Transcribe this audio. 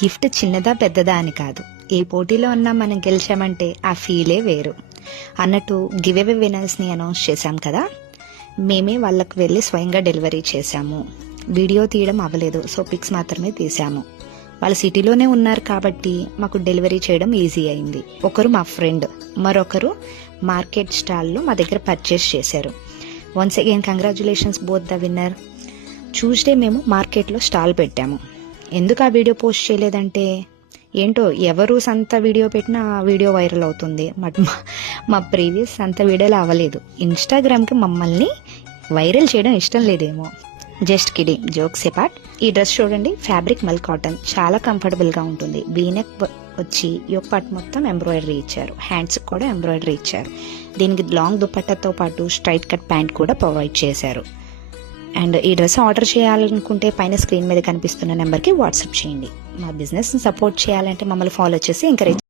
Gift చిన్నదా పెద్దదా అని కాదు, ఏ పోటీలో ఉన్నా మనం గెలిచామంటే ఆ ఫీలే వేరు అన్నట్టు గివ్ అవే విన్నర్స్ని అనౌన్స్ చేశాం కదా. మేమే వాళ్ళకు వెళ్ళి స్వయంగా డెలివరీ చేశాము. వీడియో తీయడం అవ్వలేదు, సో పిక్స్ మాత్రమే తీసాము. వాళ్ళు సిటీలోనే ఉన్నారు కాబట్టి మాకు డెలివరీ చేయడం ఈజీ అయింది. ఒకరు మా ఫ్రెండ్, మరొకరు మార్కెట్ స్టాల్లో మా దగ్గర పర్చేస్ చేశారు. Once again congratulations both the winner. Tuesday మేము మార్కెట్లో స్టాల్ పెట్టాము. ఎందుకు ఆ వీడియో పోస్ట్ చేయలేదంటే ఏంటో, ఎవరు సంత వీడియో పెట్టినా ఆ వీడియో వైరల్ అవుతుంది. బట్ మా ప్రీవియస్ సంత వీడియోలో అవ్వలేదు. ఇన్స్టాగ్రామ్కి మమ్మల్ని వైరల్ చేయడం ఇష్టం లేదేమో. Just kidding, jokes apart. ఈ డ్రెస్ చూడండి, ఫ్యాబ్రిక్ మల్ కాటన్, చాలా కంఫర్టబుల్గా ఉంటుంది. వీనెక్ వచ్చి యోక్ పార్ట్ మొత్తం ఎంబ్రాయిడరీ ఇచ్చారు, హ్యాండ్స్ కూడా ఎంబ్రాయిడరీ ఇచ్చారు. దీనికి లాంగ్ దుపట్టాతో పాటు స్ట్రైట్ కట్ ప్యాంట్ కూడా ప్రొవైడ్ చేశారు. అండ్ ఈ డ్రెస్ ఆర్డర్ చేయాలనుకుంటే పైన స్క్రీన్ మీద కనిపిస్తున్న నెంబర్కి వాట్సాప్ చేయండి. మా బిజినెస్ని సపోర్ట్ చేయాలంటే మమ్మల్ని ఫాలో చేసి ఎంకరేజ్